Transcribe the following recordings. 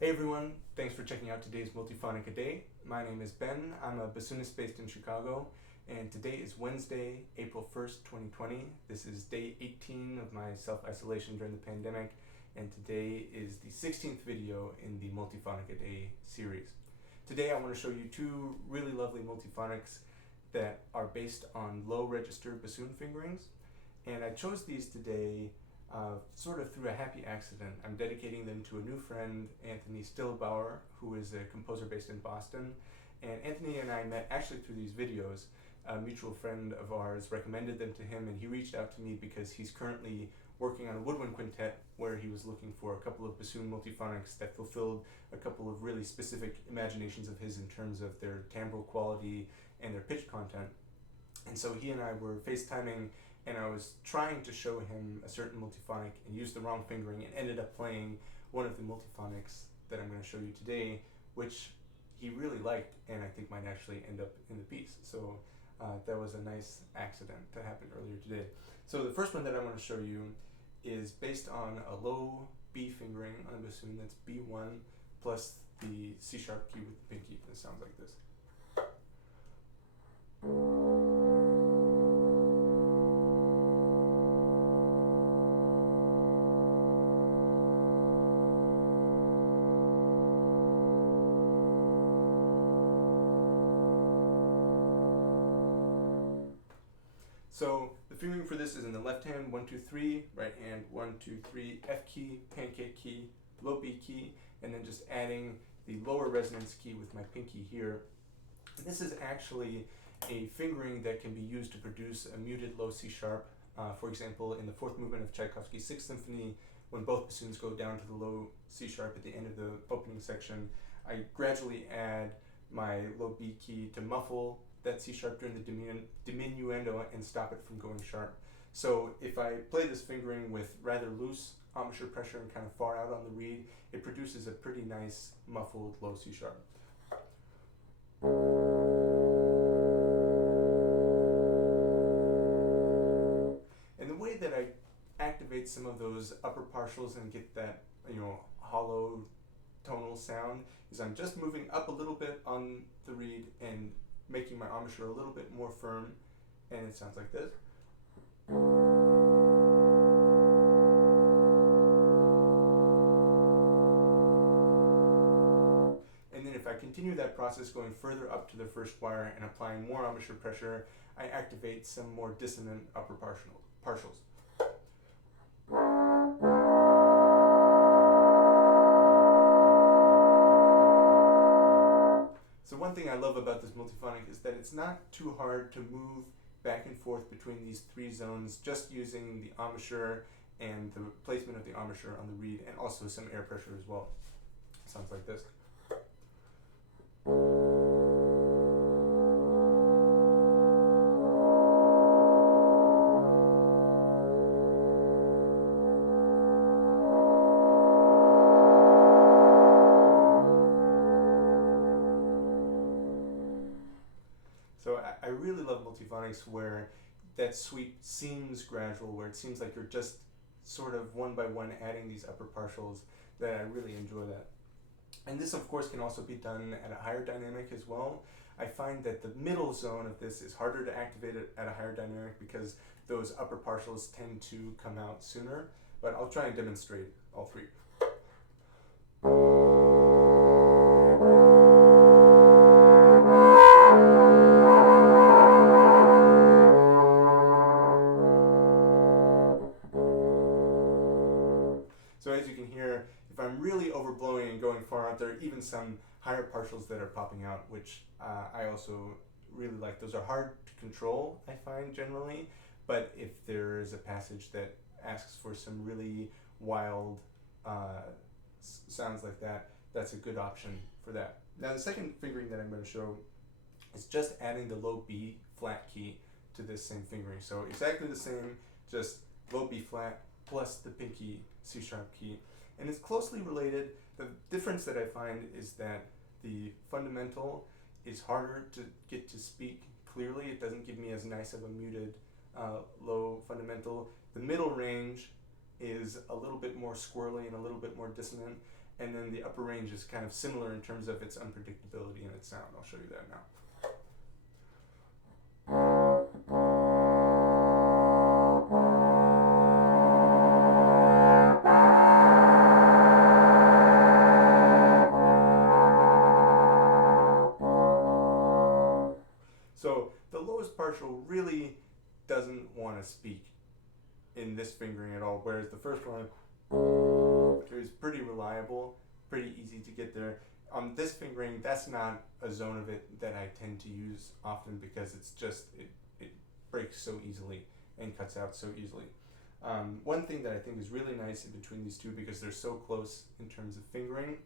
Hey everyone, thanks for checking out today's Multiphonic-a-Day. My name is Ben, I'm a bassoonist based in Chicago, and today is Wednesday, April 1st, 2020. This is day 18 of my self-isolation during the pandemic, and today is the 16th video in the Multiphonic-a-Day series. Today I want to show you two really lovely multiphonics that are based on low register bassoon fingerings, and I chose these today sort of through a happy accident. I'm dedicating them to a new friend, Anthony Stillabower, who is a composer based in Boston. And Anthony and I met actually through these videos. A mutual friend of ours recommended them to him, and he reached out to me because he's currently working on a woodwind quintet where he was looking for a couple of bassoon multiphonics that fulfilled a couple of really specific imaginations of his in terms of their timbral quality and their pitch content. And so he and I were FaceTiming, and I was trying to show him a certain multiphonic and used the wrong fingering and ended up playing one of the multiphonics that I'm going to show you today, which he really liked and I think might actually end up in the piece. So that was a nice accident that happened earlier today. So the first one that I want to show you is based on a low B fingering on a bassoon. That's B1 plus the C sharp key with the pinky. It sounds like this. So the fingering for this is in the left hand, 1, 2, 3, right hand, 1, 2, 3, F key, pancake key, low B key, and then just adding the lower resonance key with my pinky here. This is actually a fingering that can be used to produce a muted low C sharp. For example, in the fourth movement of Tchaikovsky's Sixth Symphony, when both bassoons go down to the low C sharp at the end of the opening section, I gradually add my low B key to muffle that C sharp during the diminuendo and stop it from going sharp. So if I play this fingering with rather loose embouchure pressure and kind of far out on the reed, it produces a pretty nice muffled low C sharp. And the way that I activate some of those upper partials and get that, hollow tonal sound is I'm just moving up a little bit on the reed and making my embouchure a little bit more firm, and it sounds like this. And then if I continue that process going further up to the first wire and applying more embouchure pressure, I activate some more dissonant upper partials. So one thing I love about this multiphonic is that it's not too hard to move back and forth between these three zones just using the embouchure and the placement of the embouchure on the reed, and also some air pressure as well. Sounds like this. So I really love multiphonics where that sweep seems gradual, where it seems like you're just sort of one by one adding these upper partials. That I really enjoy that. And this of course can also be done at a higher dynamic as well. I find that the middle zone of this is harder to activate it at a higher dynamic because those upper partials tend to come out sooner, but I'll try and demonstrate all three. So as you can hear, if I'm really overblowing and going far out, there are even some higher partials that are popping out, which I also really like. Those are hard to control, I find, generally, but if there is a passage that asks for some really wild sounds like that, that's a good option for that. Now the second fingering that I'm going to show is just adding the low B flat key to this same fingering. So exactly the same, just low B flat plus the pinky C sharp key. And it's closely related. The difference that I find is that the fundamental is harder to get to speak clearly. It doesn't give me as nice of a muted low fundamental. The middle range is a little bit more squirrely and a little bit more dissonant. and then the upper range is kind of similar in terms of its unpredictability in its sound. I'll show you that now. So the lowest partial really doesn't want to speak in this fingering at all, whereas the first one is pretty reliable, pretty easy to get there. On this fingering, that's not a zone of it that I tend to use often because it's just, it breaks so easily and cuts out so easily. One thing that I think is really nice in between these two, because they're so close in terms of fingering,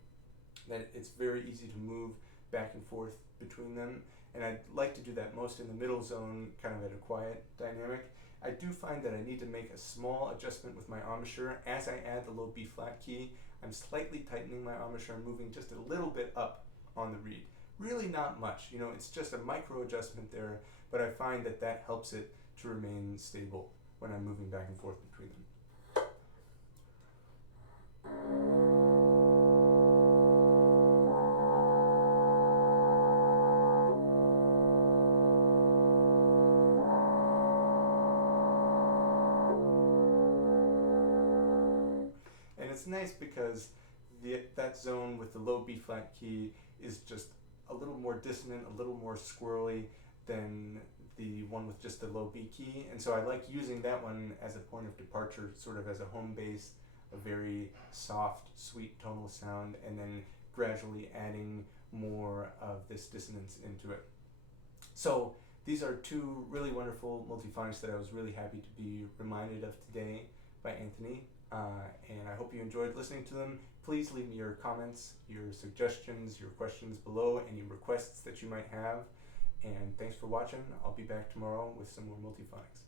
that it's very easy to move back and forth between them. And I'd like to do that most in the middle zone, kind of at a quiet dynamic. I do find that I need to make a small adjustment with my embouchure. As I add the low B flat key, I'm slightly tightening my embouchure and moving just a little bit up on the reed. Really not much, you know, it's just a micro adjustment there, but I find that that helps it to remain stable when I'm moving back and forth between them. And it's nice because that zone with the low B flat key is just a little more dissonant, a little more squirrely than the one with just the low B key. And so I like using that one as a point of departure, sort of as a home base, a very soft, sweet tonal sound, and then gradually adding more of this dissonance into it. So these are two really wonderful multiphonics that I was really happy to be reminded of today by Anthony. And I hope you enjoyed listening to them. Please leave me your comments, your suggestions, your questions below, any requests that you might have. And thanks for watching. I'll be back tomorrow with some more multiphonics.